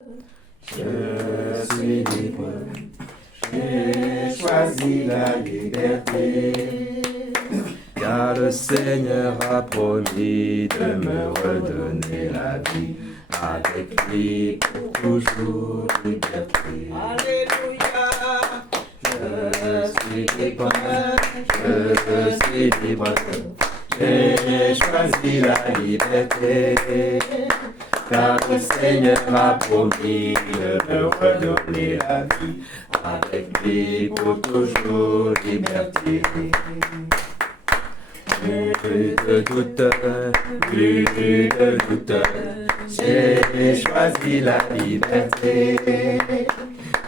Je suis libre, j'ai choisi la liberté, car le Seigneur a promis de me redonner la vie, avec lui pour toujours liberté. Alléluia. Je suis libre, je suis libre, j'ai choisi la liberté, car le Seigneur a promis de me redonner la vie, avec lui pour toujours liberté. Plus de doute, plus de doute, j'ai choisi la liberté,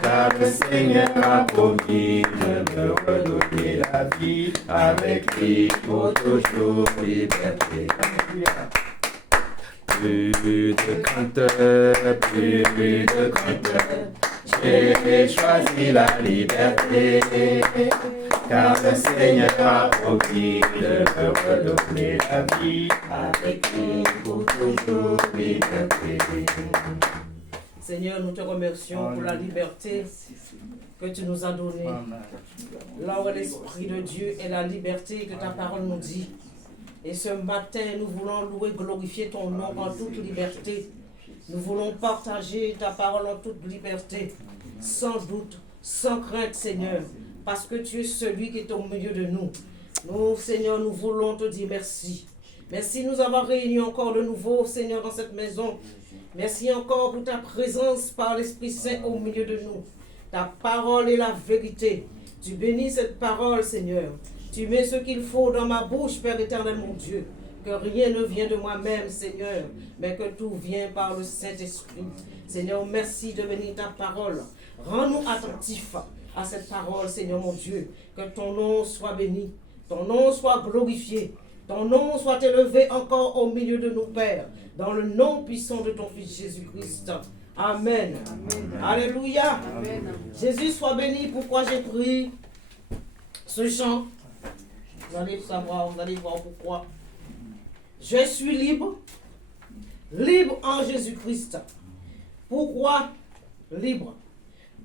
car le Seigneur a promis de me redonner la vie, avec lui pour toujours liberté. Plus de crainte, plus de crainte, j'ai choisi la liberté, car le Seigneur a promis de me redonner la vie, avec lui pour toujours liberté. Seigneur, nous te remercions pour la liberté que tu nous as donnée. Là où l'Esprit de Dieu est la liberté que ta parole nous dit. Et ce matin, nous voulons louer, glorifier ton nom en toute liberté. Nous voulons partager ta parole en toute liberté, sans doute, sans crainte, Seigneur, parce que tu es celui qui est au milieu de nous. Nous, Seigneur, nous voulons te dire merci. Merci de nous avoir réunis encore de nouveau, Seigneur, dans cette maison. Merci encore pour ta présence par l'Esprit Saint au milieu de nous. Ta parole est la vérité. Tu bénis cette parole, Seigneur. Tu mets ce qu'il faut dans ma bouche, Père éternel, mon Dieu. Que rien ne vient de moi-même, Seigneur, mais que tout vient par le Saint-Esprit. Seigneur, merci de bénir ta parole. Rends-nous attentifs à cette parole, Seigneur, mon Dieu. Que ton nom soit béni, ton nom soit glorifié, ton nom soit élevé encore au milieu de nos pères, dans le nom puissant de ton Fils Jésus-Christ. Amen. Amen. Alléluia. Amen. Jésus soit béni. Pourquoi j'ai pris ce chant? Vous allez savoir, vous allez voir pourquoi. Je suis libre, libre en Jésus-Christ. Pourquoi libre?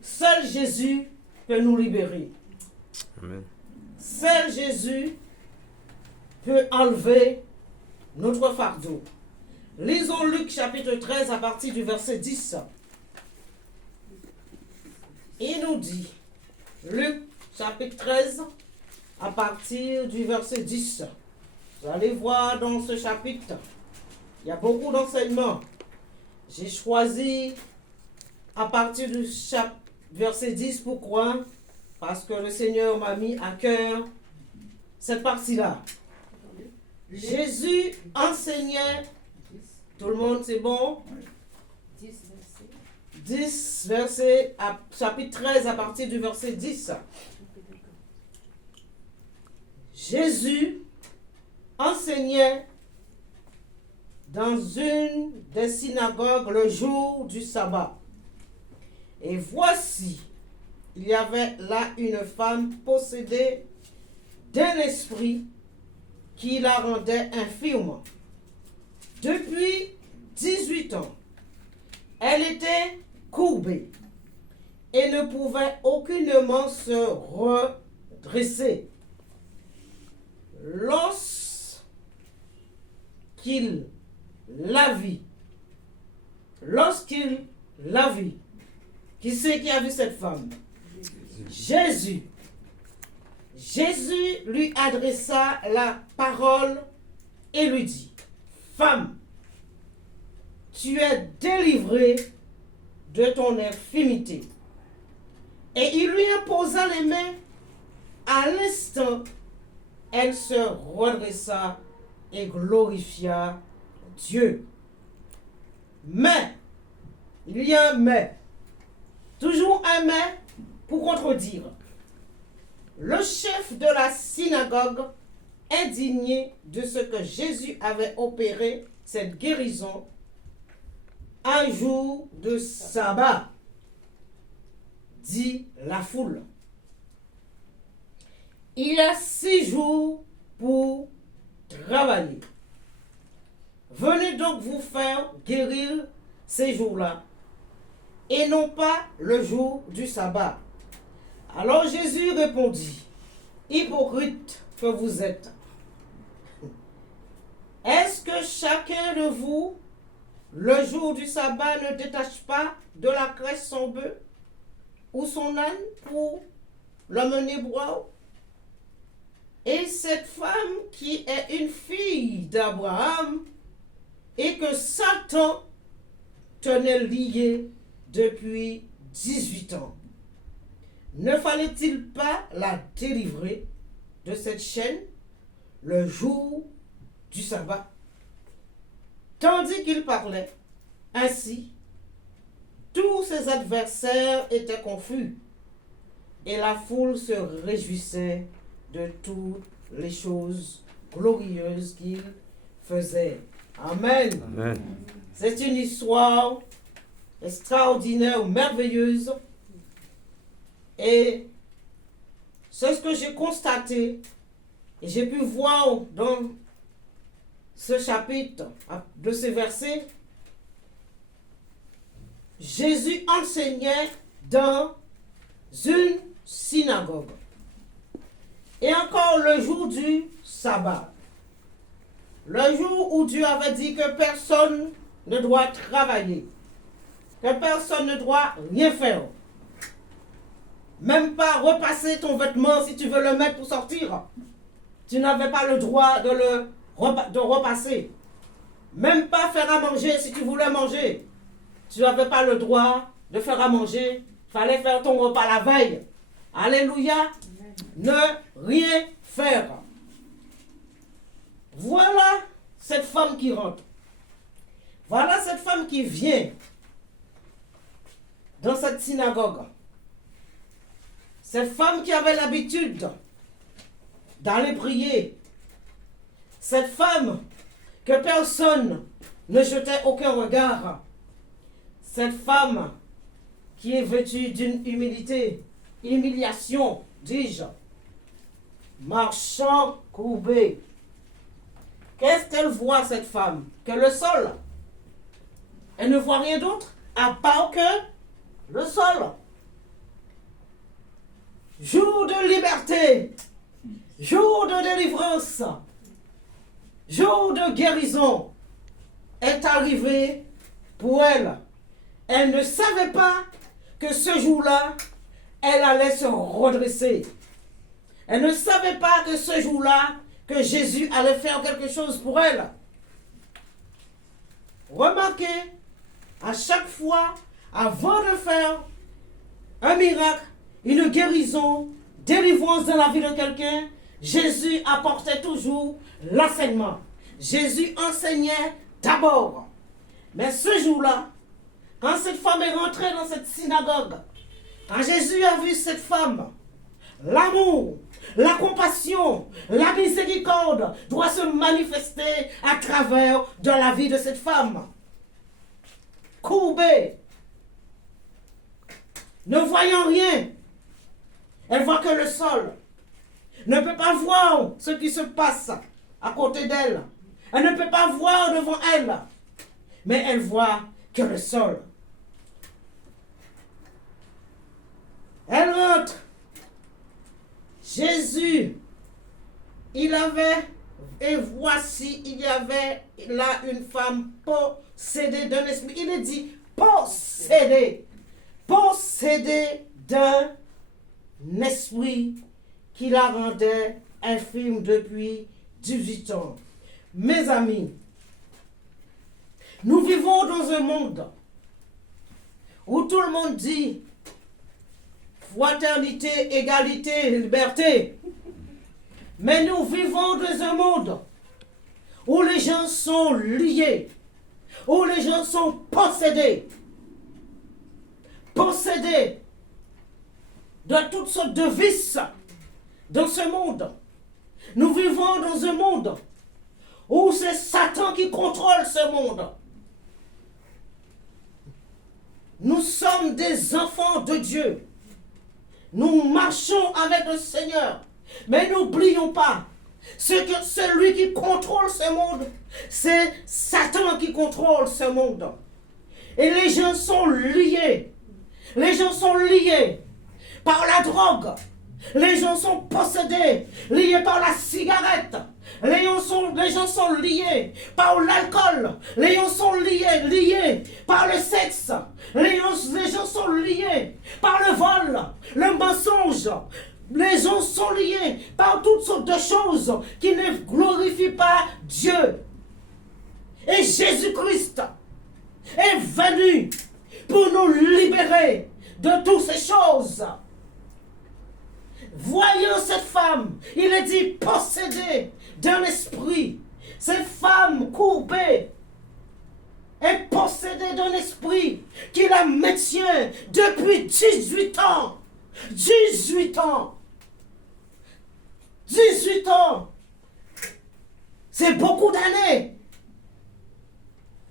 Seul Jésus peut nous libérer. Amen. Seul Jésus peut enlever notre fardeau. Lisons Luc chapitre 13 à partir du verset 10. Il nous dit, Luc chapitre 13 à partir du verset 10. Vous allez voir dans ce chapitre, il y a beaucoup d'enseignements. J'ai choisi à partir du verset 10, pourquoi? Parce que le Seigneur m'a mis à cœur cette partie-là. Jésus enseignait, tout le monde c'est bon? 10 versets, chapitre 13 à partir du verset 10. Jésus enseignait dans une des synagogues le jour du sabbat. Et voici, il y avait là une femme possédée d'un esprit qui la rendait infirme. Depuis 18 ans, elle était courbée et ne pouvait aucunement se redresser. Lorsqu'il la vit, qui c'est qui a vu cette femme? Jésus. Jésus lui adressa la parole et lui dit, femme, tu es délivrée de ton infirmité. Et il lui imposa les mains. À l'instant, elle se redressa et glorifia Dieu. Mais, il y a un mais. Toujours un mais pour contredire. Le chef de la synagogue, indigné de ce que Jésus avait opéré, cette guérison, un jour de sabbat, dit la foule. Il y a 6 jours pour travailler. Venez donc vous faire guérir ces jours-là, et non pas le jour du sabbat. Alors Jésus répondit, hypocrite que vous êtes, est-ce que chacun de vous, le jour du sabbat, ne détache pas de la crèche son bœuf ou son âne pour le mener boire? Et cette femme qui est une fille d'Abraham et que Satan tenait liée depuis 18 ans, ne fallait-il pas la délivrer de cette chaîne le jour du sabbat? Tandis qu'il parlait ainsi, tous ses adversaires étaient confus et la foule se réjouissait de toutes les choses glorieuses qu'il faisait. Amen. Amen. C'est une histoire extraordinaire, merveilleuse. Et c'est ce que j'ai constaté et j'ai pu voir dans ce chapitre de ces versets. Jésus enseignait dans une synagogue. Et encore le jour du sabbat. Le jour où Dieu avait dit que personne ne doit travailler. Que personne ne doit rien faire. Même pas repasser ton vêtement si tu veux le mettre pour sortir. Tu n'avais pas le droit de repasser. Même pas faire à manger si tu voulais manger. Tu n'avais pas le droit de faire à manger. Il fallait faire ton repas la veille. Alléluia. Ne rien faire. Voilà cette femme qui rentre. Voilà cette femme qui vient dans cette synagogue. Cette femme qui avait l'habitude d'aller prier. Cette femme que personne ne jetait aucun regard. Cette femme qui est vêtue d'une humiliation, dis-je, marchant courbé. Qu'est-ce qu'elle voit, cette femme? Que le sol. Elle ne voit rien d'autre à part que le sol. Jour de liberté, jour de délivrance, jour de guérison est arrivé pour elle. Elle ne savait pas que ce jour-là, elle allait se redresser. Elle ne savait pas que ce jour-là, que Jésus allait faire quelque chose pour elle. Remarquez, à chaque fois, avant de faire un miracle, une guérison, délivrance dans la vie de quelqu'un, Jésus apportait toujours l'enseignement. Jésus enseignait d'abord. Mais ce jour-là, quand cette femme est rentrée dans cette synagogue, quand Jésus a vu cette femme, l'amour, la compassion, la miséricorde doit se manifester à travers de la vie de cette femme. Courbée, ne voyant rien, elle voit que le sol, ne peut pas voir ce qui se passe à côté d'elle. Elle ne peut pas voir devant elle, mais elle voit que le sol. Elle rentre. Jésus, il avait, et voici, il y avait là une femme possédée d'un esprit. Il est dit possédée d'un esprit qui la rendait infirme depuis 18 ans. Mes amis, nous vivons dans un monde où tout le monde dit fraternité, égalité, liberté. Mais nous vivons dans un monde où les gens sont liés, où les gens sont possédés de toutes sortes de vices dans ce monde. Nous vivons dans un monde où c'est Satan qui contrôle ce monde. Nous sommes des enfants de Dieu. Nous marchons avec le Seigneur. Mais n'oublions pas, celui qui contrôle ce monde, c'est Satan qui contrôle ce monde. Et les gens sont liés Les gens sont liés par la drogue. Les gens sont possédés, liés par la cigarette. Les gens sont liés par l'alcool. Les gens sont liés par le sexe. Les gens sont liés par le vol, le mensonge. Les gens sont liés par toutes sortes de choses qui ne glorifient pas Dieu. Et Jésus-Christ est venu pour nous libérer de toutes ces choses. Voyons cette femme, il est dit possédée d'un esprit. Cette femme courbée est possédée d'un esprit qui la maintient depuis 18 ans. 18 ans. 18 ans. C'est beaucoup d'années.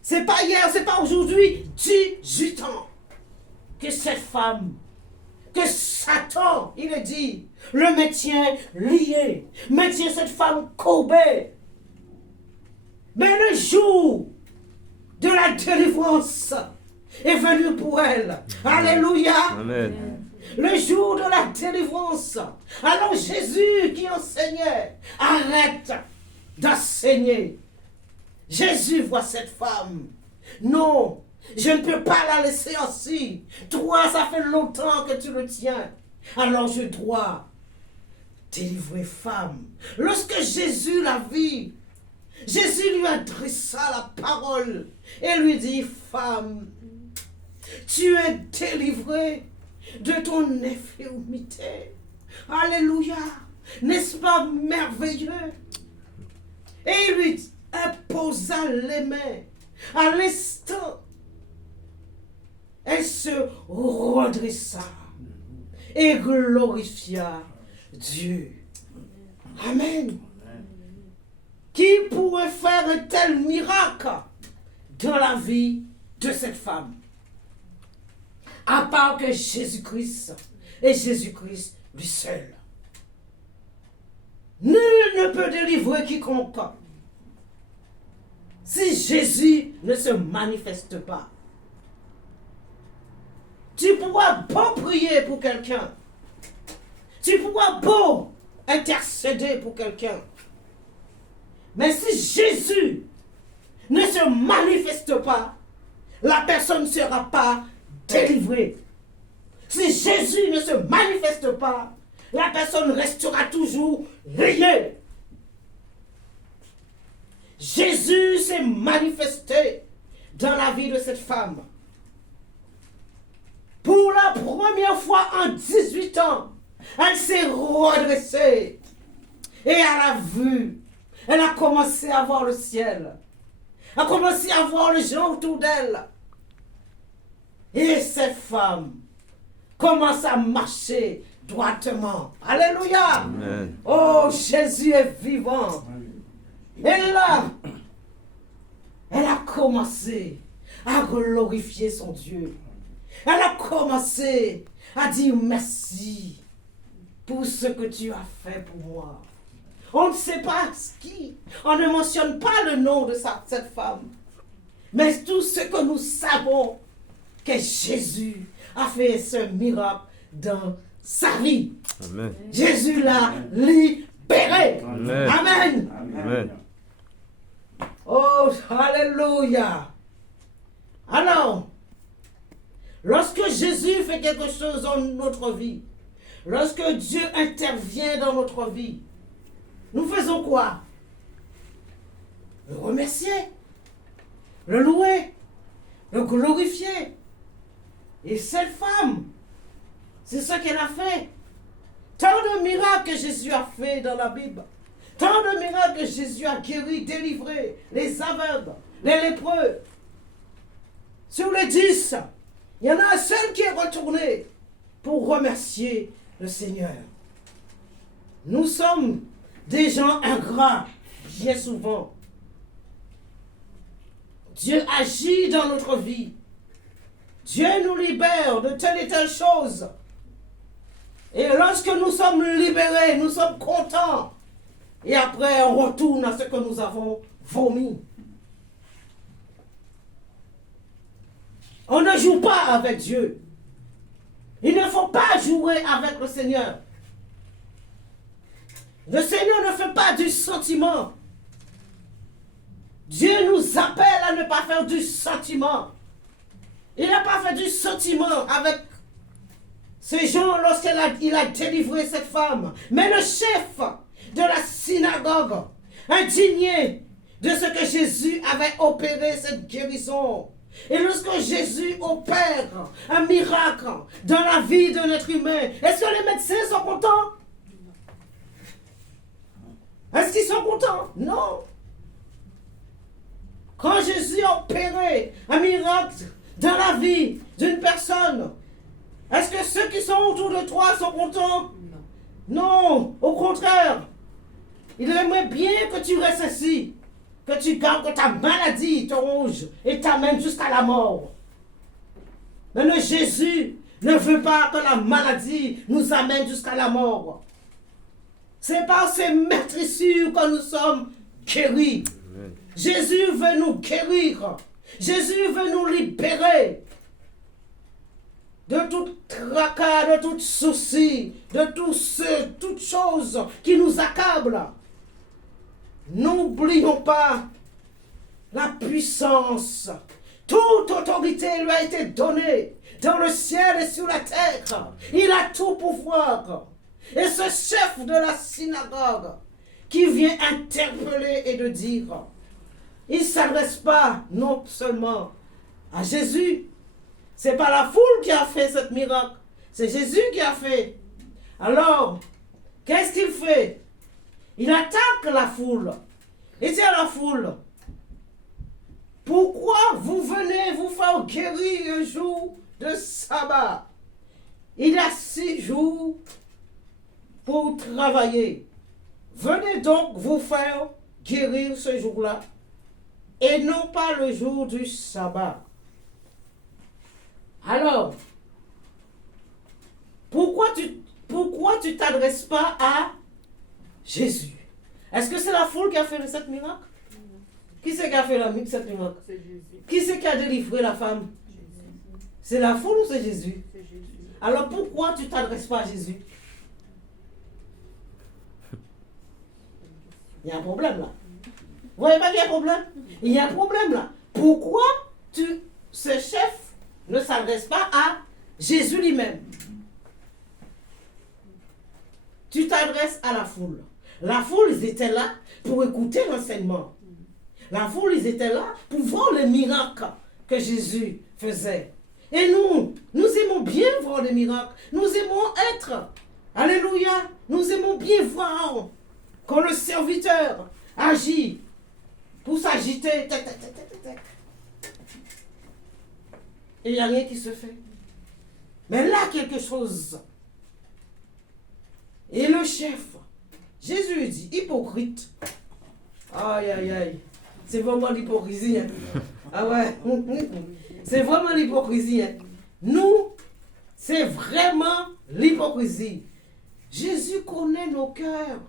C'est pas hier, c'est pas aujourd'hui. 18 ans. Que cette femme, que Satan, il est dit, le maintient lié, maintient cette femme courbée. Mais le jour de la délivrance est venu pour elle. Alléluia. Amen. Le jour de la délivrance. Alors Jésus qui enseignait, arrête d'enseigner. Jésus voit cette femme. Non, je ne peux pas la laisser ainsi. Toi, ça fait longtemps que tu le tiens. Alors je dois délivrer femme. Lorsque Jésus la vit, Jésus lui adressa la parole et lui dit, femme, tu es délivrée de ton infirmité. Alléluia. N'est-ce pas merveilleux? Et il lui imposa les mains. À l'instant, elle se redressa et glorifia Dieu. Amen. Qui pourrait faire un tel miracle dans la vie de cette femme? À part que Jésus-Christ et Jésus-Christ lui seul. Nul ne peut délivrer quiconque si Jésus ne se manifeste pas. Tu pourras beau prier pour quelqu'un. Tu pourras beau intercéder pour quelqu'un. Mais si Jésus ne se manifeste pas, la personne ne sera pas délivrée. Si Jésus ne se manifeste pas, la personne restera toujours liée. Jésus s'est manifesté dans la vie de cette femme. Pour la première fois en 18 ans, elle s'est redressée. Et elle a vu, elle a commencé à voir le ciel. Elle a commencé à voir les gens autour d'elle. Et cette femme commence à marcher droitement. Alléluia. Amen. Oh, Jésus est vivant. Et là, elle a commencé à glorifier son Dieu. Elle a commencé à dire merci pour ce que tu as fait pour moi. On ne sait pas qui, on ne mentionne pas le nom de cette femme. Mais tout ce que nous savons, que Jésus a fait ce miracle dans sa vie. Amen. Jésus l'a libéré. Amen. Amen. Amen. Oh, alléluia. Alors, lorsque Jésus fait quelque chose dans notre vie, lorsque Dieu intervient dans notre vie, nous faisons quoi? Le remercier, le louer, le glorifier. Et cette femme, c'est ce qu'elle a fait. Tant de miracles que Jésus a fait dans la Bible. Tant de miracles que Jésus a guéri, délivré, les aveugles, les lépreux. Sur les 10, il y en a un seul qui est retourné pour remercier le Seigneur. Nous sommes des gens ingrats, bien souvent. Dieu agit dans notre vie. Dieu nous libère de telle et telle chose. Et lorsque nous sommes libérés, nous sommes contents. Et après, on retourne à ce que nous avons vomi. On ne joue pas avec Dieu. Il ne faut pas jouer avec le Seigneur. Le Seigneur ne fait pas du sentiment. Dieu nous appelle à ne pas faire du sentiment. Il n'a pas fait du sentiment avec ces gens lorsqu'il a délivré cette femme. Mais le chef de la synagogue, indigné de ce que Jésus avait opéré cette guérison. Et lorsque Jésus opère un miracle dans la vie d'un être humain, est-ce que les médecins sont contents? Est-ce qu'ils sont contents? Non. Quand Jésus a opéré un miracle dans la vie d'une personne, est-ce que ceux qui sont autour de toi sont contents? Non. Au contraire, il aimerait bien que tu restes ainsi, que tu gardes, que ta maladie te ronge et t'amène jusqu'à la mort. Mais le Jésus ne veut pas que la maladie nous amène jusqu'à la mort. C'est par ces meurtrissures que nous sommes guéris. Jésus veut nous guérir. Jésus veut nous libérer de tout tracas, de tout souci, de toutes choses qui nous accablent. N'oublions pas la puissance. Toute autorité lui a été donnée dans le ciel et sur la terre. Il a tout pouvoir. Et ce chef de la synagogue qui vient interpeller et de dire, il ne s'adresse pas non seulement à Jésus. Ce n'est pas la foule qui a fait ce miracle. C'est Jésus qui a fait. Alors, qu'est-ce qu'il fait? Il attaque la foule. Il dit à la foule, pourquoi vous venez vous faire guérir un jour de sabbat? Il y a 6 jours pour travailler. Venez donc vous faire guérir ce jour-là et non pas le jour du sabbat. Alors, pourquoi tu t'adresses pas à Jésus? Est-ce que c'est la foule qui a fait cette miracle? Qui c'est qui a fait cette miracle? C'est Jésus. Qui c'est qui a délivré la femme? Jésus. C'est la foule ou c'est Jésus? C'est Jésus. Alors pourquoi tu ne t'adresses pas à Jésus? Il y a un problème là. Vous voyez pas qu'il y a un problème? Il y a un problème là. Pourquoi ce chef ne s'adresse pas à Jésus lui-même? Tu t'adresses à la foule. La foule, ils étaient là pour écouter l'enseignement. La foule, ils étaient là pour voir les miracles que Jésus faisait. Et nous aimons bien voir les miracles. Nous aimons être. Alléluia. Nous aimons bien voir quand le serviteur agit pour s'agiter. Et il n'y a rien qui se fait. Mais là, quelque chose. Et le chef, Jésus dit, hypocrite. Aïe, aïe, aïe. C'est vraiment l'hypocrisie. Hein? Ah ouais. C'est vraiment l'hypocrisie. Hein? Nous, c'est vraiment l'hypocrisie. Jésus connaît nos cœurs.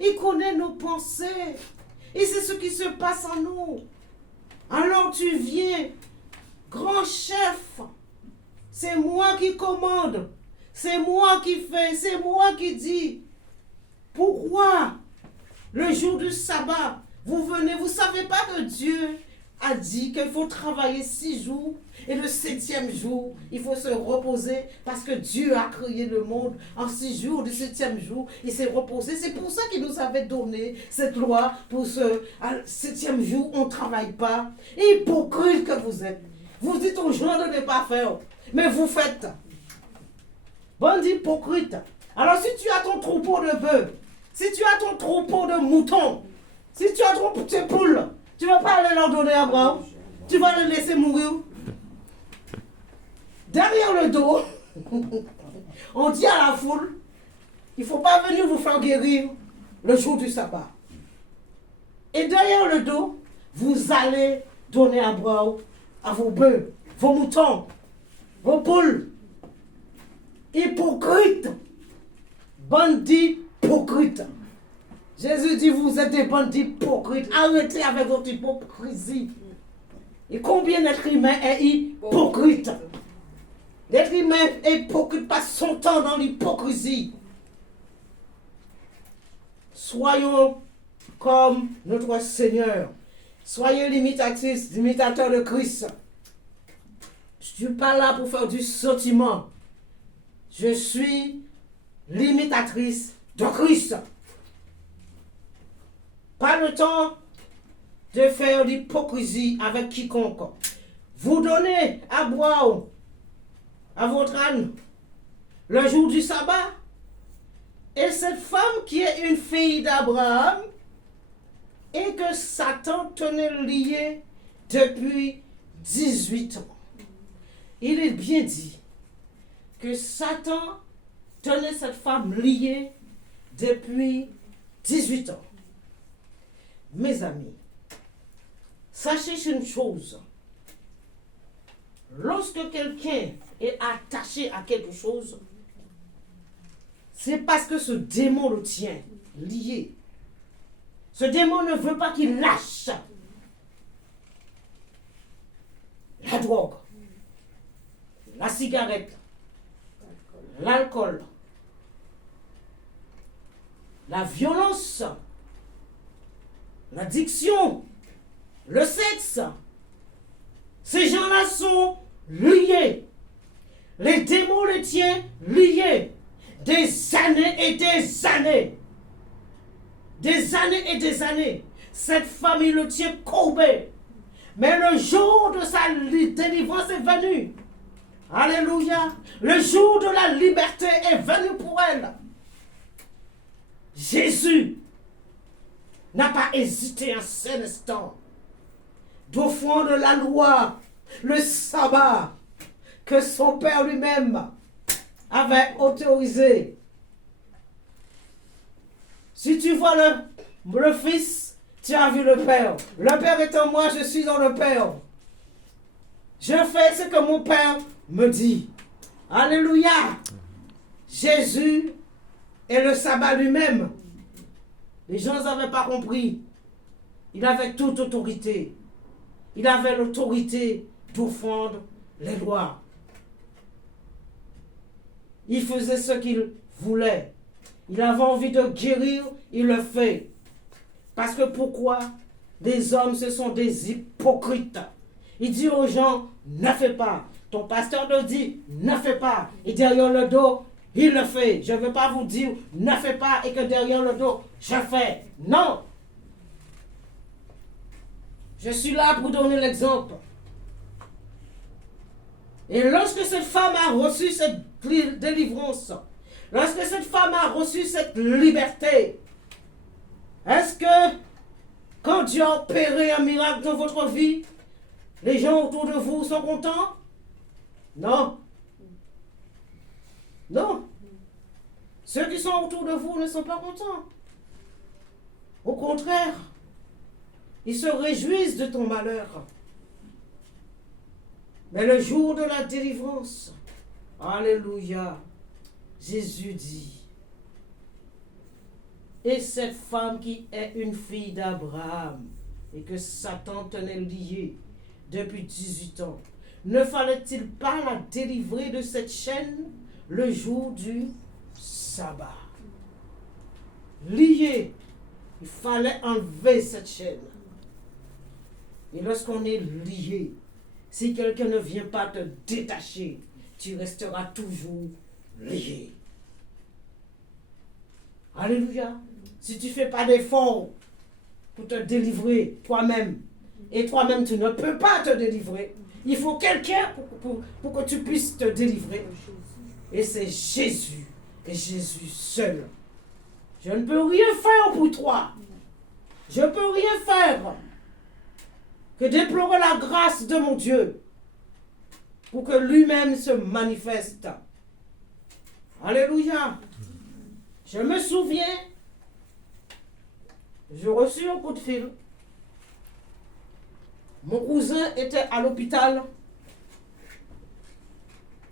Il connaît nos pensées. Il sait ce qui se passe en nous. Alors tu viens, grand chef. C'est moi qui commande. C'est moi qui fais. C'est moi qui dis. Pourquoi le jour du sabbat, vous venez, vous ne savez pas que Dieu a dit qu'il faut travailler 6 jours et le 7e jour, il faut se reposer parce que Dieu a créé le monde en 6 jours. Le 7e jour, il s'est reposé. C'est pour ça qu'il nous avait donné cette loi pour ce 7e jour, on ne travaille pas. Hypocrite que vous êtes. Vous dites aux gens de ne pas faire, mais vous faites. Bon hypocrite. Alors si tu as ton troupeau de bœufs, si tu as ton troupeau de moutons, si tu as ton petit poules, tu ne vas pas aller leur donner à boire. Tu vas les laisser mourir. Derrière le dos, on dit à la foule, il ne faut pas venir vous faire guérir le jour du sabbat. Et derrière le dos, vous allez donner à boire à vos bœufs, vos moutons, vos poules. Hypocrite. Bandit hypocrite. Jésus dit, vous êtes des bandits hypocrites. Arrêtez avec votre hypocrisie. Et combien d'êtres humains est hypocrite? L'être humain hypocrite passe son temps dans l'hypocrisie. Soyons comme notre Seigneur. Soyez l'imitatrice, l'imitateur de Christ. Je ne suis pas là pour faire du sentiment. Je suis l'imitatrice de Christ. Pas le temps de faire l'hypocrisie avec quiconque. Vous donnez à boire à votre âne le jour du sabbat. Et cette femme qui est une fille d'Abraham et que Satan tenait liée depuis 18 ans. Il est bien dit que Satan tenait cette femme liée depuis 18 ans. Mes amis, sachez une chose. Lorsque quelqu'un est attaché à quelque chose, c'est parce que ce démon le tient lié. Ce démon ne veut pas qu'il lâche la drogue, la cigarette, l'alcool, la violence, l'addiction, le sexe. Ces gens-là sont liés. Les démons les tiennent liés. Des années et des années. Des années et des années. Cette famille le tient courbé. Mais le jour de sa délivrance est venu. Alléluia. Le jour de la liberté est venu pour elle. Jésus n'a pas hésité un seul instant d'offrande la loi, le sabbat, que son Père lui-même avait autorisé. Si tu vois le Fils, tu as vu le Père. Le Père est en moi, je suis dans le Père. Je fais ce que mon Père me dit. Alléluia. Jésus est le sabbat lui-même. Les gens n'avaient pas compris. Il avait toute autorité. Il avait l'autorité d'offrande les lois. Il faisait ce qu'il voulait. Il avait envie de guérir, il le fait. Parce que pourquoi? Les hommes, ce sont des hypocrites. Il dit aux gens, ne fais pas. Ton pasteur te dit, ne fais pas. Et derrière le dos, il le fait. Je ne veux pas vous dire, ne fais pas, et que derrière le dos, je fais. Non. Je suis là pour donner l'exemple. Et lorsque cette femme a reçu cette délivrance, lorsque cette femme a reçu cette liberté, est-ce que quand Dieu a opéré un miracle dans votre vie, les gens autour de vous sont contents? Non. Non. Ceux qui sont autour de vous ne sont pas contents. Au contraire, ils se réjouissent de ton malheur. Mais le jour de la délivrance, alléluia, Jésus dit, et cette femme qui est une fille d'Abraham et que Satan tenait liée depuis 18 ans, ne fallait-il pas la délivrer de cette chaîne le jour du sabbat? Liée, il fallait enlever cette chaîne. Et lorsqu'on est lié, si quelqu'un ne vient pas te détacher, tu resteras toujours lié. Alléluia. Si tu ne fais pas d'effort pour te délivrer toi-même, et toi-même tu ne peux pas te délivrer, il faut quelqu'un pour que tu puisses te délivrer. Et c'est Jésus, et Jésus seul. Je ne peux rien faire pour toi. Je ne peux rien faire que déplorer la grâce de mon Dieu pour que lui-même se manifeste. Alléluia. Je me souviens, j'ai reçu un coup de fil. Mon cousin était à l'hôpital.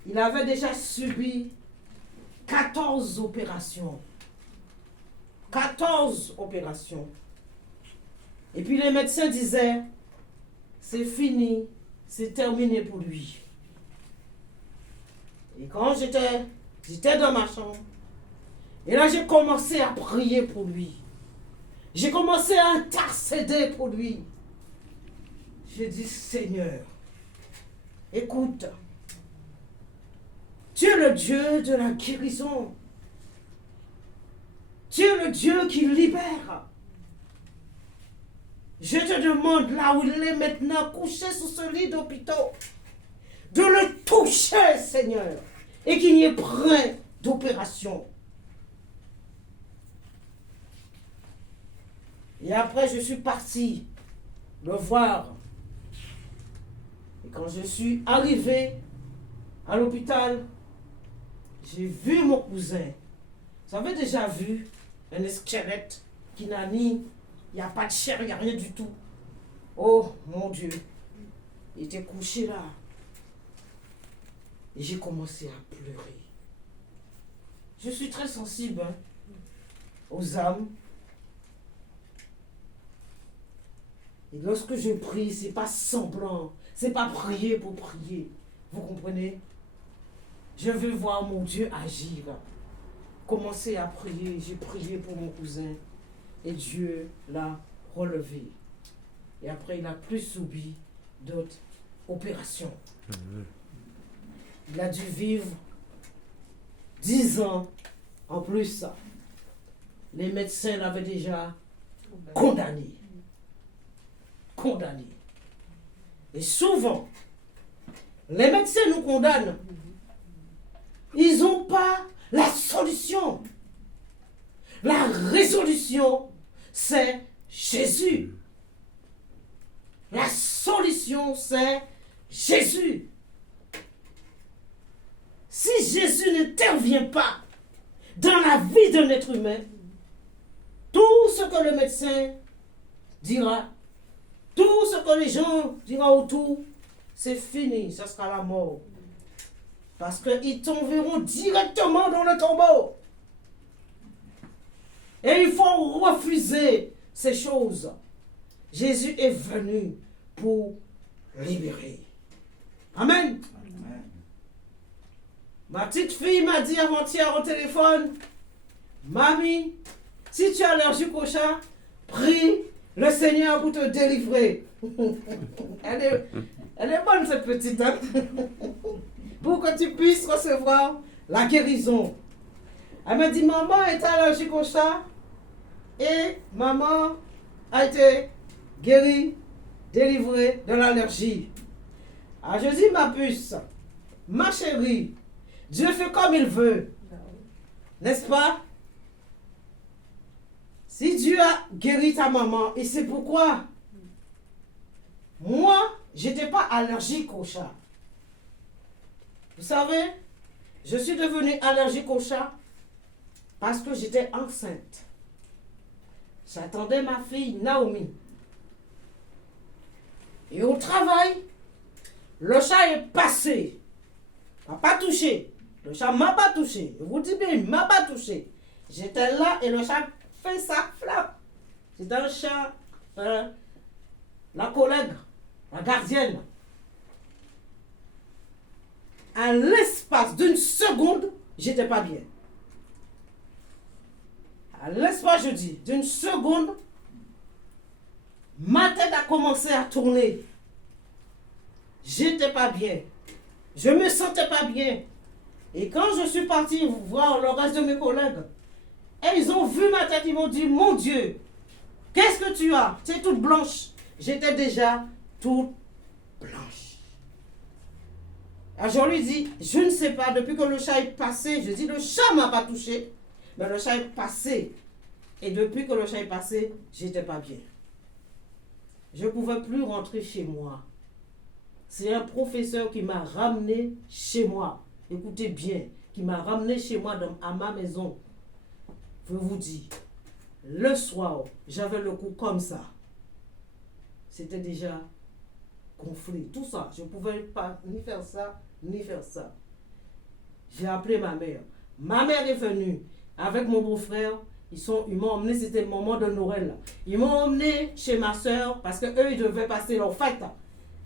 Il avait déjà subi 14 opérations. 14 opérations. Et puis les médecins disaient, c'est fini, c'est terminé pour lui. Et quand j'étais dans ma chambre, et là j'ai commencé à prier pour lui. J'ai commencé à intercéder pour lui. J'ai dit, Seigneur, écoute, tu es le Dieu de la guérison. Tu es le Dieu qui libère. Je te demande, là où il est maintenant, couché sous ce lit d'hôpital, de le toucher, Seigneur, et qu'il n'y ait rien d'opération. Et après, je suis parti le voir. Et quand je suis arrivé à l'hôpital, j'ai vu mon cousin. J'avais déjà vu un squelette qui n'a ni... Il n'y a pas de chair, il n'y a rien du tout. Oh, mon Dieu. Il était couché là. Et j'ai commencé à pleurer. Je suis très sensible aux âmes. Et lorsque je prie, ce n'est pas semblant. Ce n'est pas prier pour prier. Vous comprenez? Je veux voir mon Dieu agir. Commencer à prier. J'ai prié pour mon cousin. Et Dieu l'a relevé. Et après, il n'a plus subi d'autres opérations. Il a dû vivre 10 ans en plus. Les médecins l'avaient déjà condamné. Condamné. Et souvent, les médecins nous condamnent. Ils n'ont pas la solution. La résolution, c'est Jésus. La solution, c'est Jésus. Si Jésus n'intervient pas dans la vie d'un être humain, tout ce que le médecin dira, tout ce que les gens diront autour, c'est fini, ça sera la mort. Parce qu'ils t'enverront directement dans le tombeau. Et il faut refuser ces choses. Jésus est venu pour libérer. Amen. Amen. Ma petite fille m'a dit avant-hier au téléphone, Mamie, si tu es allergique au chat, prie le Seigneur pour te délivrer. Elle est bonne cette petite, hein? Pour que tu puisses recevoir la guérison. Elle m'a dit, maman est allergique au chat et maman a été guérie, délivrée de l'allergie. Alors je dis, ma puce, ma chérie, Dieu fait comme il veut. N'est-ce pas? Si Dieu a guéri ta maman, et c'est pourquoi moi, je n'étais pas allergique au chat. Vous savez, je suis devenue allergique au chat parce que j'étais enceinte. J'attendais ma fille Naomi. Et au travail, le chat est passé. Il m'a pas touché. Le chat ne m'a pas touché. Je vous dis bien, il ne m'a pas touché. J'étais là et le chat fait ça, flap. C'était un chat, la collègue, la gardienne. À l'espace d'une seconde, j'étais pas bien. À l'espace, je dis, d'une seconde, ma tête a commencé à tourner. J'étais pas bien. Je me sentais pas bien. Et quand je suis partie voir le reste de mes collègues, et ils ont vu ma tête, ils m'ont dit, mon Dieu, qu'est-ce que tu as? Tu es toute blanche. J'étais déjà toute blanche. Alors je lui dis, je ne sais pas, depuis que le chat est passé, je dis, le chat ne m'a pas touché, mais le chat est passé. Et depuis que le chat est passé, j'étais pas bien. Je ne pouvais plus rentrer chez moi. C'est un professeur qui m'a ramené chez moi. Écoutez bien, qui m'a ramené chez moi à ma maison. Je vous dis, le soir, j'avais le cou comme ça. C'était déjà gonflé. Tout ça, je ne pouvais pas ni faire ça, ni faire ça. J'ai appelé ma mère. Ma mère est venue avec mon beau-frère. Ils m'ont emmené, c'était le moment de Noël. Ils m'ont emmené chez ma soeur parce qu'eux, ils devaient passer leur fête.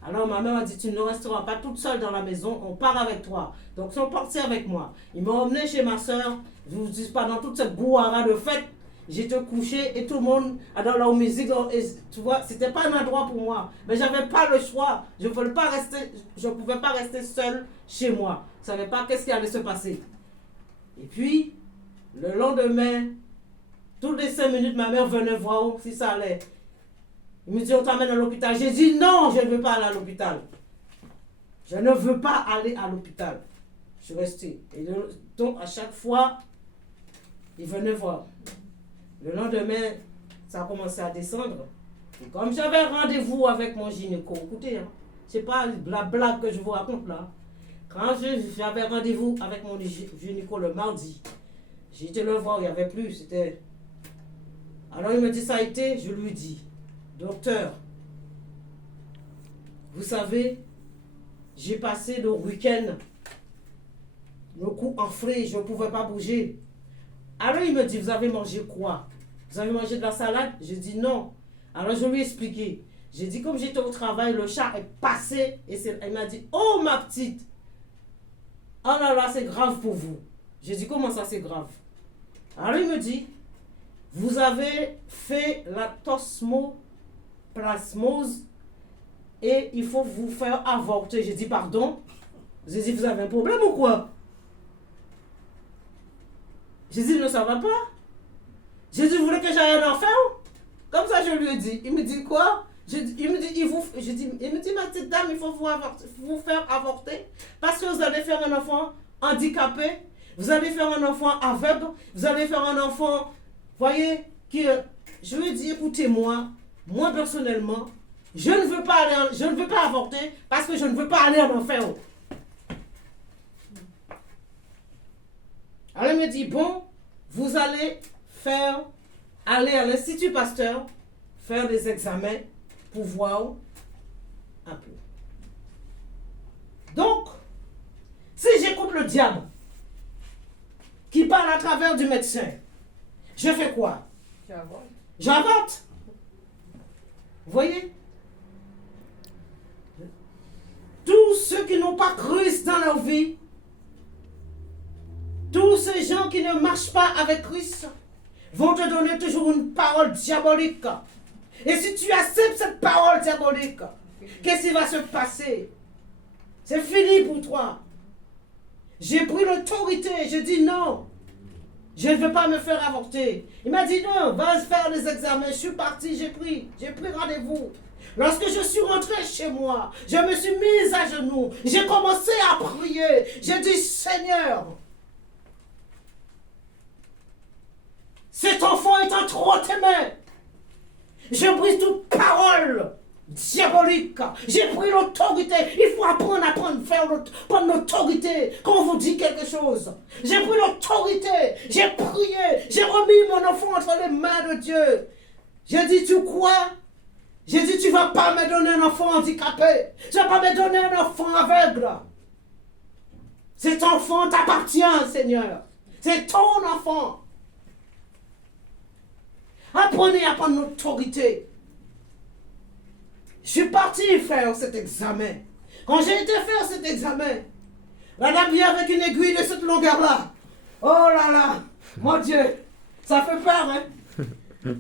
Alors ma mère a dit, tu ne resteras pas toute seule dans la maison, on part avec toi. Donc ils sont partis avec moi. Ils m'ont emmené chez ma soeur. Je vous dis, pendant toute cette brouhaha de fête, j'étais couché et tout le monde dans leur musique. Et, tu vois, c'était pas un endroit pour moi. Mais j'avais pas le choix. Je ne pouvais pas rester seule chez moi. Je ne savais pas qu'est-ce qui allait se passer. Et puis, le lendemain, toutes les 5 minutes, ma mère venait voir si ça allait. Il me dit, on t'amène à l'hôpital. J'ai dit, non, je ne veux pas aller à l'hôpital. Je ne veux pas aller à l'hôpital. Je suis restée. Et donc, à chaque fois, il venait voir. Le lendemain, ça a commencé à descendre. Et comme j'avais rendez-vous avec mon gynéco, écoutez, hein, c'est pas la blague que je vous raconte là. Quand j'avais rendez-vous avec mon gynéco le mardi, j'ai été le voir, il n'y avait plus, c'était... Alors il me dit, ça a été, je lui dis, docteur, vous savez, j'ai passé le week-end, le cou enflé, je ne pouvais pas bouger. Alors il me dit, vous avez mangé quoi? Vous avez mangé de la salade? J'ai dit non. Alors je lui ai expliqué. J'ai dit, comme j'étais au travail, le chat est passé. Et il m'a dit, oh ma petite, oh là là, c'est grave pour vous. J'ai dit, comment ça c'est grave? Alors il me dit, vous avez fait la tosmoplasmose et il faut vous faire avorter. J'ai dit, pardon? J'ai dit, vous avez un problème ou quoi? J'ai dit, non, ça va pas. J'ai dit, vous voulez que j'aille en enfer? Comme ça, je lui ai dit. Il me dit, quoi? Il me dit, ma petite dame, il faut vous faire avorter parce que vous allez faire un enfant handicapé, vous allez faire un enfant aveugle, vous allez faire un enfant, voyez, je lui ai dit, écoutez-moi, moi personnellement, je ne veux pas avorter parce que je ne veux pas aller en enfer. Alors il me dit, bon, vous allez aller à l'Institut Pasteur, faire des examens pour voir un peu. Donc, si j'écoute le diable qui parle à travers du médecin, je fais quoi? J'invente. Vous voyez? Tous ceux qui n'ont pas Christ dans leur vie, tous ces gens qui ne marchent pas avec Christ vont te donner toujours une parole diabolique. Et si tu acceptes cette parole diabolique, qu'est-ce qui va se passer? C'est fini pour toi. J'ai pris l'autorité, j'ai dit non. Je ne veux pas me faire avorter. Il m'a dit non, va faire les examens. Je suis parti, j'ai pris rendez-vous. Lorsque je suis rentrée chez moi, je me suis mise à genoux. J'ai commencé à prier. J'ai dit, Seigneur, cet enfant est entre tes mains. Je brise toute parole diabolique. J'ai pris l'autorité. Il faut apprendre à prendre l'autorité quand on vous dit quelque chose. J'ai pris l'autorité. J'ai prié. J'ai remis mon enfant entre les mains de Dieu. J'ai dit, tu crois? J'ai dit, tu ne vas pas me donner un enfant handicapé. Tu ne vas pas me donner un enfant aveugle. Cet enfant t'appartient, Seigneur. C'est ton enfant. Apprenez à prendre l'autorité. Je suis parti faire cet examen. Quand j'ai été faire cet examen, la dame vient avec une aiguille de cette longueur-là. Oh là là, mon Dieu, ça fait peur, hein?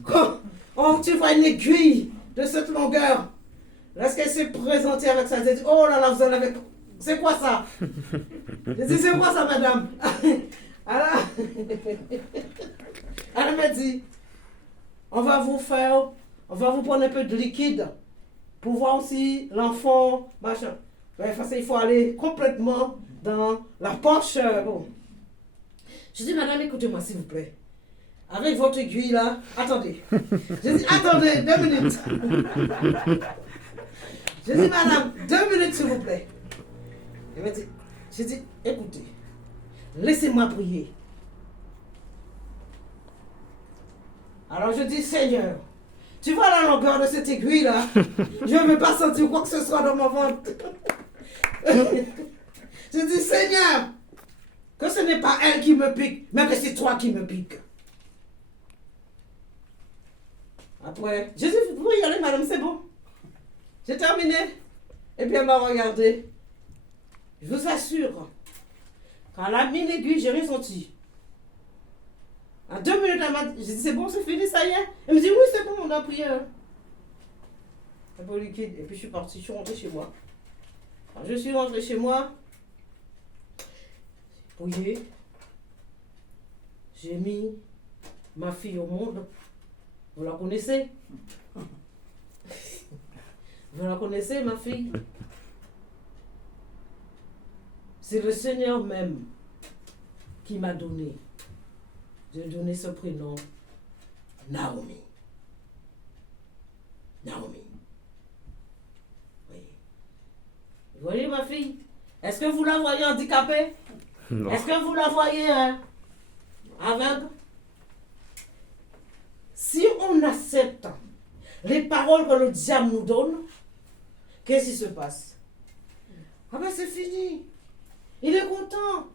Quand tu vois une aiguille de cette longueur, lorsqu'elle s'est présentée avec ça, elle dit, oh là là, vous en avez... C'est quoi ça? J'ai dit, c'est quoi ça, madame? Alors, elle m'a dit, on va vous prendre un peu de liquide pour voir si l'enfant, machin. Ouais, enfin, il faut aller complètement dans la poche. Bon. Je dis, madame, écoutez-moi, s'il vous plaît. Avec votre aiguille là, attendez. Je dis, attendez, 2 minutes. Je dis, madame, 2 minutes, s'il vous plaît. Elle m'a dit, j'ai dit, écoutez, laissez-moi prier. Alors je dis, Seigneur, tu vois la longueur de cette aiguille-là? Je ne veux pas sentir quoi que ce soit dans mon ventre. Je dis, Seigneur, que ce n'est pas elle qui me pique, mais que c'est toi qui me pique. Après, je dis, vous pouvez y aller, madame, c'est bon. J'ai terminé. Et puis elle m'a regardé. Je vous assure, quand elle a mis l'aiguille, j'ai rien senti. À 2 minutes, elle m'a dit, j'ai dit, c'est bon, c'est fini, ça y est. Elle me dit, oui, c'est bon, on a prié. Un peu liquide. Et puis je suis partie, je suis rentrée chez moi. Quand je suis rentrée chez moi, j'ai prié. J'ai mis ma fille au monde. Vous la connaissez? Vous la connaissez, ma fille? C'est le Seigneur même qui m'a donné ce prénom, Naomi. Naomi. Oui. Vous voyez ma fille? Est-ce que vous la voyez handicapée? Non. Est-ce que vous la voyez aveugle? Si on accepte les paroles que le diable nous donne, qu'est-ce qui se passe? Ah ben c'est fini. Il est content.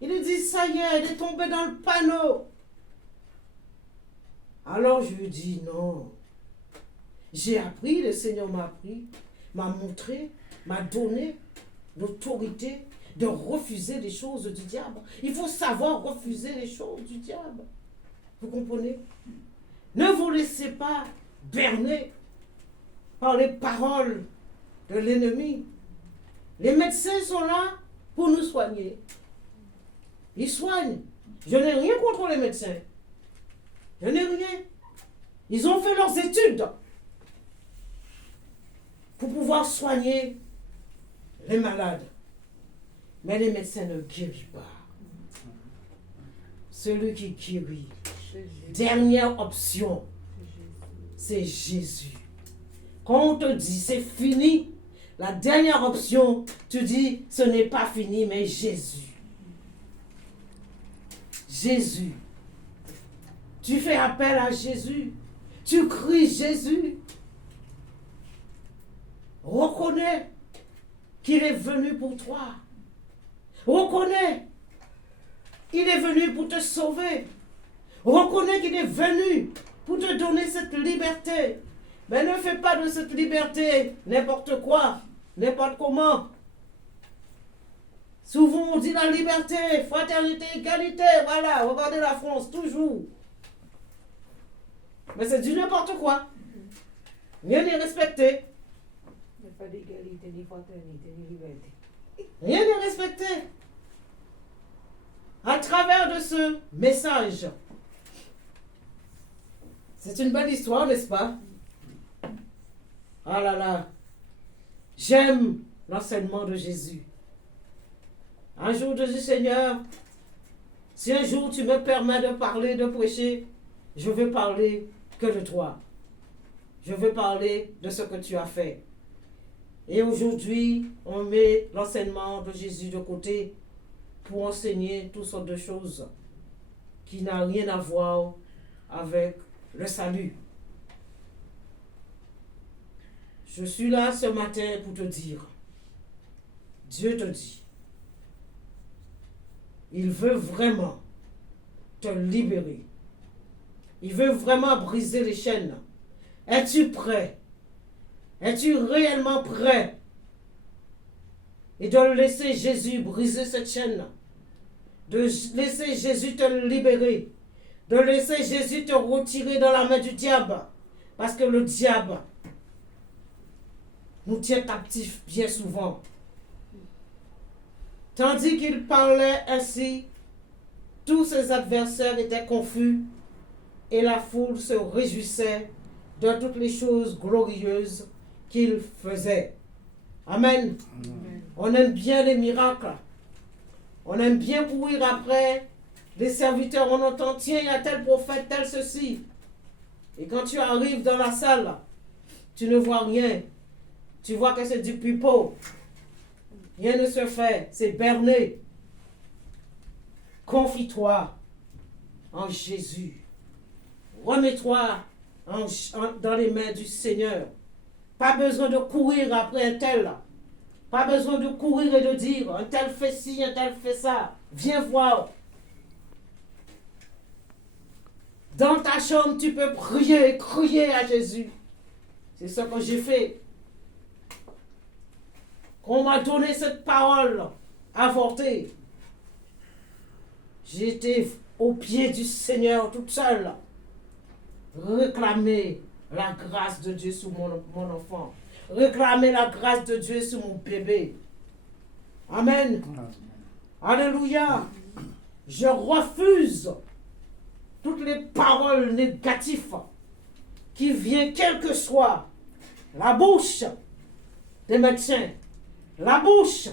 Il lui dit, ça y est, il est tombé dans le panneau. Alors je lui dis, non. J'ai appris, le Seigneur m'a appris, m'a montré, m'a donné l'autorité de refuser les choses du diable. Il faut savoir refuser les choses du diable. Vous comprenez? Ne vous laissez pas berner par les paroles de l'ennemi. Les médecins sont là pour nous soigner. Ils soignent. Je n'ai rien contre les médecins. Je n'ai rien. Ils ont fait leurs études pour pouvoir soigner les malades. Mais les médecins ne guérissent pas. Celui qui guérit, dernière option, c'est Jésus. Quand on te dit c'est fini, la dernière option, tu dis ce n'est pas fini, mais Jésus. Jésus. Tu fais appel à Jésus. Tu cries Jésus. Reconnais qu'il est venu pour toi. Reconnais. Il est venu pour te sauver. Reconnais qu'il est venu pour te donner cette liberté. Mais ne fais pas de cette liberté n'importe quoi, n'importe comment. Souvent on dit la liberté, fraternité, égalité, voilà, regardez la France, toujours. Mais c'est du n'importe quoi. Rien n'est respecté. Il n'y a pas d'égalité, ni fraternité, ni liberté. Rien n'est respecté. À travers de ce message, c'est une belle histoire, n'est-ce pas? Ah là là, j'aime l'enseignement de Jésus. Un jour, je dis, Seigneur, si un jour tu me permets de parler, de prêcher, je veux parler que de toi. Je veux parler de ce que tu as fait. Et aujourd'hui, on met l'enseignement de Jésus de côté pour enseigner toutes sortes de choses qui n'ont rien à voir avec le salut. Je suis là ce matin pour te dire, Dieu te dit, il veut vraiment te libérer. Il veut vraiment briser les chaînes. Es-tu prêt? Es-tu réellement prêt? Et de laisser Jésus briser cette chaîne. De laisser Jésus te libérer. De laisser Jésus te retirer dans la main du diable. Parce que le diable nous tient captifs bien souvent. Tandis qu'il parlait ainsi, tous ses adversaires étaient confus et la foule se réjouissait de toutes les choses glorieuses qu'il faisait. Amen. Amen. On aime bien les miracles. On aime bien courir après les serviteurs. On entend, tiens, il y a tel prophète, tel ceci. Et quand tu arrives dans la salle, tu ne vois rien. Tu vois que c'est du pipeau. Rien ne se fait. C'est berné. Confie-toi en Jésus. Remets-toi dans les mains du Seigneur. Pas besoin de courir après un tel. Pas besoin de courir et de dire, un tel fait ci, un tel fait ça. Viens voir. Dans ta chambre, tu peux prier, crier à Jésus. C'est ce que j'ai fait. qu'on m'a donné cette parole avortée, j'étais au pied du Seigneur toute seule, réclamer la grâce de Dieu sur mon enfant, réclamer la grâce de Dieu sur mon bébé. Amen. Alléluia. Je refuse toutes les paroles négatives qui viennent, quelle que soit la bouche des médecins, la bouche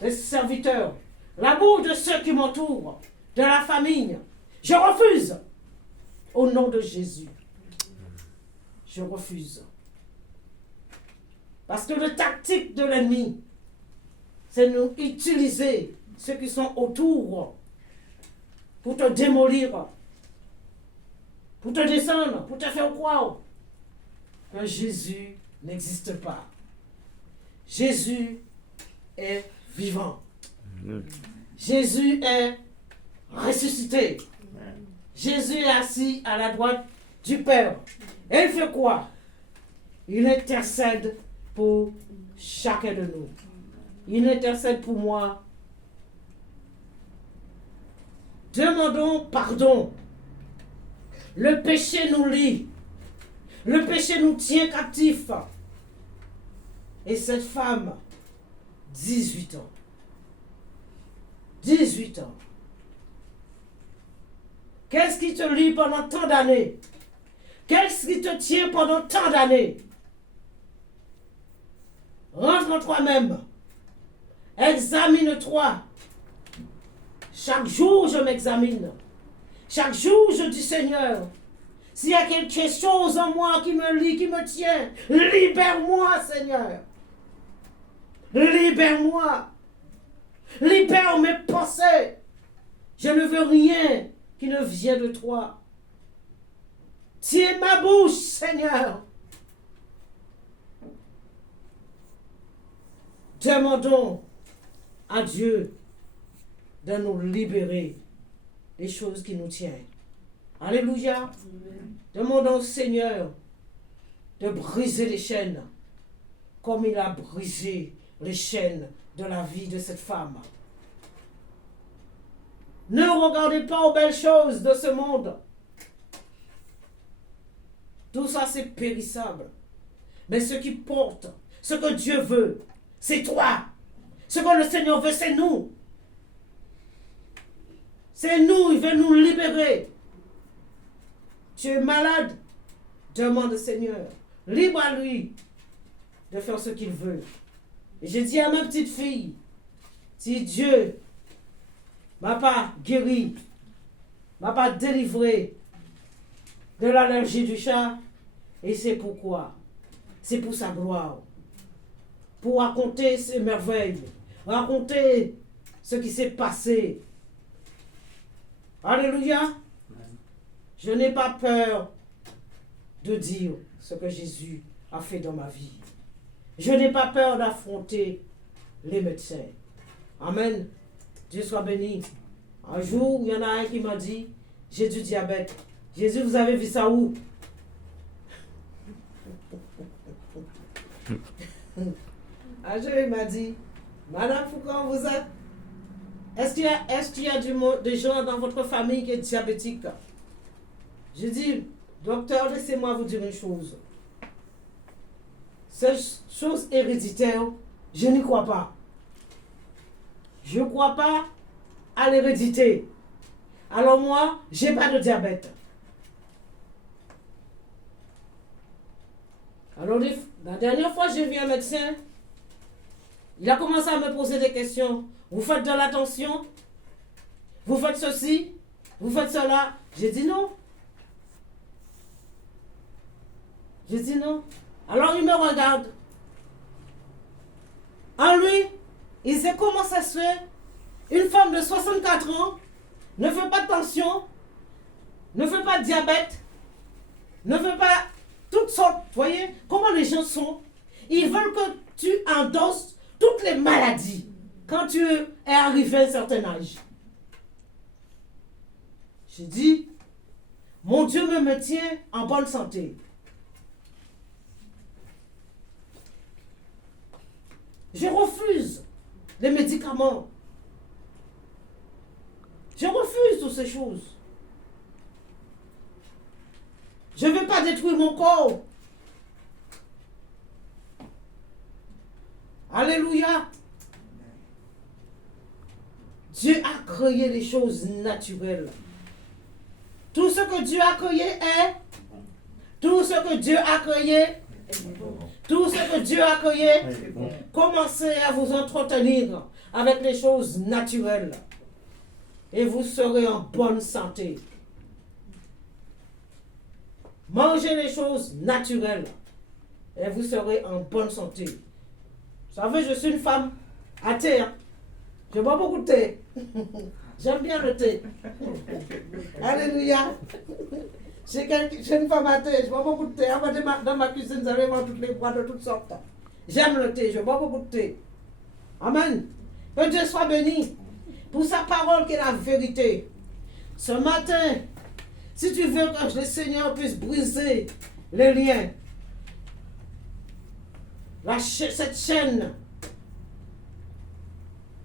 des serviteurs, la bouche de ceux qui m'entourent, de la famille. Je refuse. Au nom de Jésus. Je refuse. Parce que la tactique de l'ennemi, c'est nous utiliser ceux qui sont autour pour te démolir, pour te descendre, pour te faire croire que Jésus n'existe pas. Jésus est vivant. Jésus est ressuscité. Jésus est assis à la droite du Père. Et il fait quoi? Il intercède pour chacun de nous. Il intercède pour moi. Demandons pardon. Le péché nous lie. Le péché nous tient captifs. Et cette femme, 18 ans. 18 ans. Qu'est-ce qui te lie pendant tant d'années? Qu'est-ce qui te tient pendant tant d'années? Rentre en toi-même. Examine-toi. Chaque jour, je m'examine. Chaque jour, je dis, Seigneur, s'il y a quelque chose en moi qui me lie, qui me tient, libère-moi, Seigneur. Libère-moi. Libère mes pensées. Je ne veux rien qui ne vient de toi. Tiens ma bouche, Seigneur. Demandons à Dieu de nous libérer des choses qui nous tiennent. Alléluia. Amen. Demandons au Seigneur de briser les chaînes comme il a brisé les chaînes de la vie de cette femme. Ne regardez pas aux belles choses de ce monde. Tout ça, c'est périssable. Mais ce qui porte, ce que Dieu veut, c'est toi. Ce que le Seigneur veut, c'est nous. C'est nous, il veut nous libérer. Tu es malade, demande au Seigneur. Libre à lui de faire ce qu'il veut. Et je dis à ma petite fille, si Dieu m'a pas guéri, m'a pas délivré de l'allergie du chat, et c'est pourquoi. C'est pour sa gloire. Pour raconter ses merveilles, raconter ce qui s'est passé. Alléluia. Je n'ai pas peur de dire ce que Jésus a fait dans ma vie. Je n'ai pas peur d'affronter les médecins. Amen. Dieu soit béni. Un jour, il y en a un qui m'a dit, j'ai du diabète. Jésus, vous avez vu ça où? Un jour, il m'a dit, Madame Foucault, vous êtes... Est-ce qu'il y a des gens dans votre famille qui est diabétique? Je dis, docteur, laissez-moi vous dire une chose. Cette chose héréditaire, je n'y crois pas. Je ne crois pas à l'hérédité. Alors moi, je n'ai pas de diabète. Alors la dernière fois, j'ai vu un médecin. Il a commencé à me poser des questions. Vous faites de la tension? Vous faites ceci? Vous faites cela? J'ai dit non. J'ai dit non. Alors il me regarde. En lui, il sait comment ça se fait. Une femme de 64 ans ne fait pas de tension, ne fait pas de diabète, ne fait pas toutes sortes. Vous voyez comment les gens sont? Ils veulent que tu endosses toutes les maladies quand tu es arrivé à un certain âge. J'ai dit, mon Dieu me maintient en bonne santé. Je refuse les médicaments. Je refuse toutes ces choses. Je ne veux pas détruire mon corps. Alléluia. Dieu a créé les choses naturelles. Tout ce que Dieu a créé est. Tout ce que Dieu a créé. Tout ce que Dieu a créé. Commencez à vous entretenir avec les choses naturelles. Et vous serez en bonne santé. Mangez les choses naturelles. Et vous serez en bonne santé. Vous savez, je suis une femme athée. Hein? Je bois beaucoup de thé. J'aime bien le thé. Alléluia. Je suis une femme athée. Je bois beaucoup de thé. Dans ma cuisine, vous avez toutes les bois de toutes sortes. J'aime le thé. Je bois beaucoup de thé. Amen. Que Dieu soit béni pour sa parole qui est la vérité. Ce matin, si tu veux que le Seigneur puisse briser les liens, cette chaîne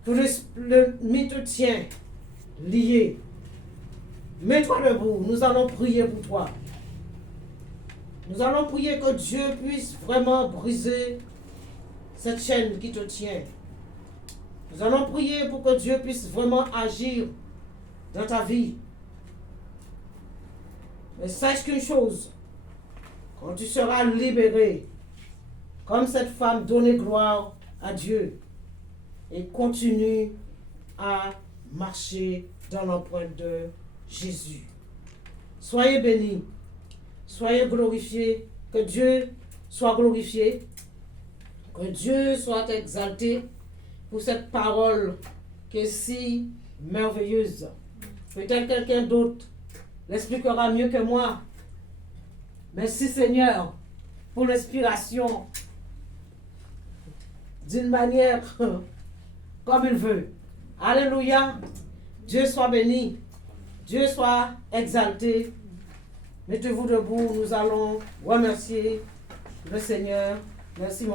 que l'ennemi te tient lié, mets-toi debout. Nous allons prier pour toi. Nous allons prier que Dieu puisse vraiment briser cette chaîne qui te tient. Nous allons prier pour que Dieu puisse vraiment agir dans ta vie. Mais sache qu'une chose, quand tu seras libéré, comme cette femme, donnez gloire à Dieu et continue à marcher dans l'empreinte de Jésus. Soyez bénis, soyez glorifiés, que Dieu soit glorifié, que Dieu soit exalté pour cette parole qui est si merveilleuse. Peut-être quelqu'un d'autre l'expliquera mieux que moi. Merci Seigneur pour l'inspiration d'une manière comme il veut. Alléluia. Dieu soit béni. Dieu soit exalté. Mettez-vous debout. Nous allons remercier le Seigneur. Merci.